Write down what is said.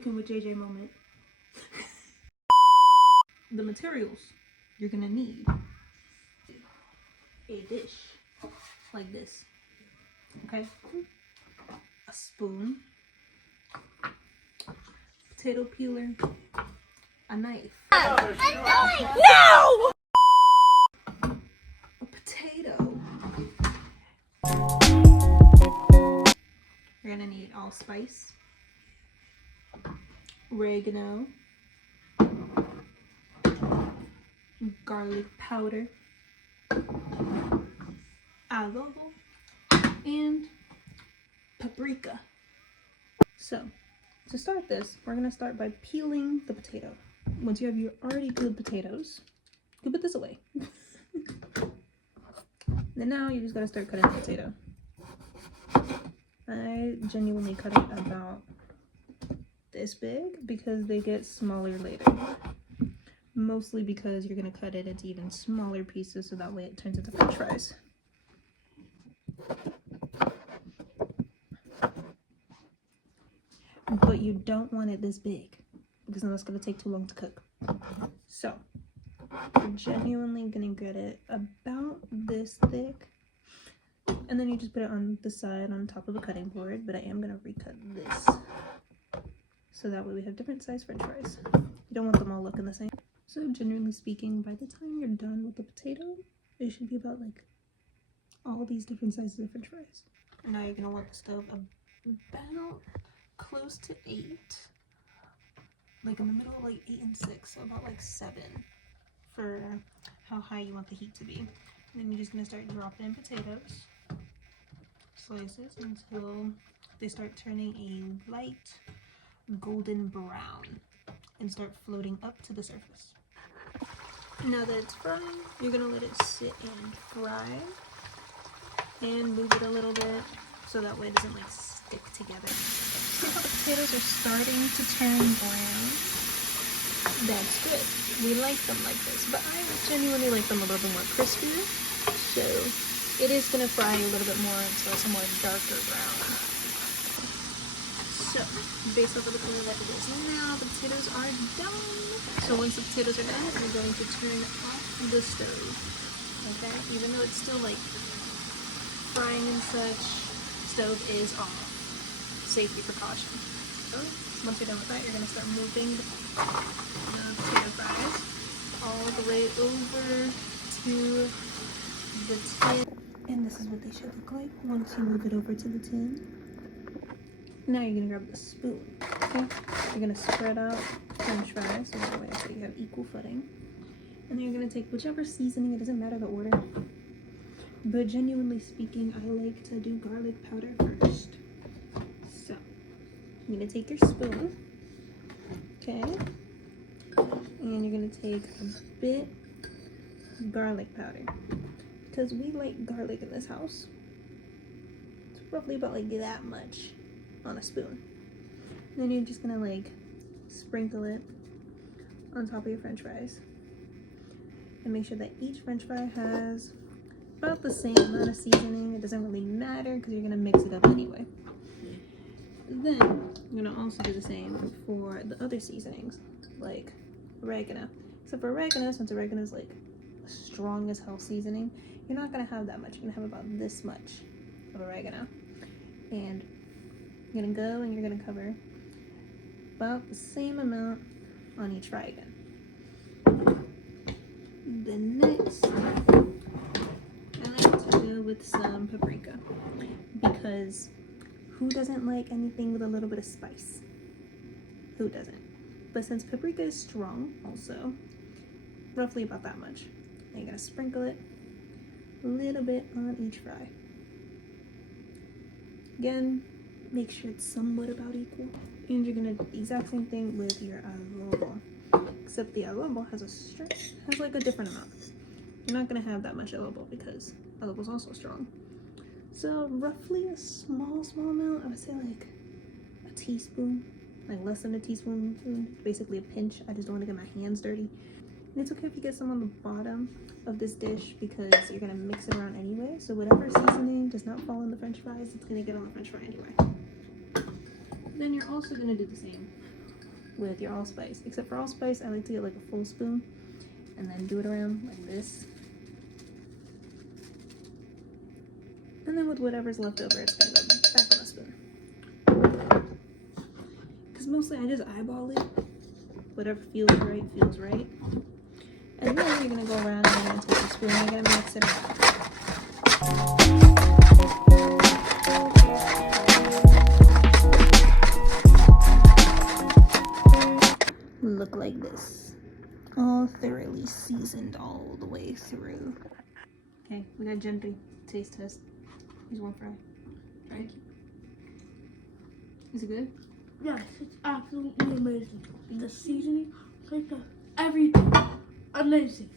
Cooking with JJ moment. The materials you're gonna need: a dish like this, okay? A spoon, potato peeler, a knife. No! A potato. You're gonna need allspice, oregano, garlic powder, adobo, and paprika. So, to start this, we're gonna start by peeling the potato. Once you have your already peeled potatoes, you can put this away. Then now you just gotta start cutting the potato. I genuinely cut it about this big because they get smaller later. Mostly because you're gonna cut it into even smaller pieces so that way it turns into french fries. But you don't want it this big because then that's gonna take too long to cook. So you're genuinely gonna get it about this thick, and then you just put it on the side on top of a cutting board. But I am gonna recut this so that way we have different size french fries. You don't want them all looking the same. So generally speaking, by the time you're done with the potato, it should be about like all these different sizes of french fries. And now you're gonna want the stove about close to 8, like in the middle of like 8 and 6, so about like 7 for how high you want the heat to be. And then you're just gonna start dropping in potatoes, slices until they start turning a light golden brown and start floating up to the surface. Now that it's frying, you're gonna let it sit and fry and move it a little bit so that way it doesn't like stick together. See how the potatoes are starting to turn brown? That's good. We like them like this, but I genuinely like them a little bit more crispier. So it is gonna fry a little bit more until it's a more darker brown. So based off of the color that it is now, the potatoes are done. So once the potatoes are done, we're going to turn off the stove. Okay, even though it's still like frying and such, stove is off. Safety precaution. So once you're done with that, you're going to start moving the potato fries all the way over to the tin. And this is what they should look like once you move it over to the tin. Now you're going to grab the spoon. Okay? You're going to spread out french fries so that way so you have equal footing. And then you're going to take whichever seasoning, it doesn't matter the order. But genuinely speaking, I like to do garlic powder first. So, you're going to take your spoon, okay? And you're going to take a bit of garlic powder. Because we like garlic in this house. It's roughly about like that much on a spoon. And then you're just going to like sprinkle it on top of your french fries. And make sure that each french fry has about the same amount of seasoning. It doesn't really matter because you're going to mix it up anyway. Then you're going to also do the same for the other seasonings, like oregano. Except for oregano, since oregano is like a strong as hell seasoning, you're not going to have that much. You're going to have about this much of oregano. And you're going to go and you're going to cover about the same amount on each fry again. Then next, I like to go with some paprika, because who doesn't like anything with a little bit of spice? Who doesn't? But since paprika is strong also, roughly about that much. Now you're gonna sprinkle it a little bit on each fry. Again, make sure it's somewhat about equal. And you're gonna do the exact same thing with your adobo. Except the adobo has like a different amount. You're not gonna have that much adobo because adobo is also strong. So roughly a small amount. I would say like a teaspoon, like less than a teaspoon, basically a pinch. I just don't want to get my hands dirty. And it's okay if you get some on the bottom of this dish because you're gonna mix it around anyway. So whatever seasoning does not fall in the french fries, it's gonna get on the french fry anyway. Then you're also gonna do the same with your allspice. Except for allspice, I like to get like a full spoon and then do it around like this. And then with whatever's left over, it's gonna go back on the spoon. Because mostly I just eyeball it. Whatever feels right, feels right. And then you're gonna go around and you're gonna take your spoon and you're gonna mix it around. Look like this. All thoroughly seasoned all the way through. Okay, we got Gentry taste test. Here's one fry. Right? Is it good? Yes, it's absolutely amazing. The seasoning, like everything, amazing.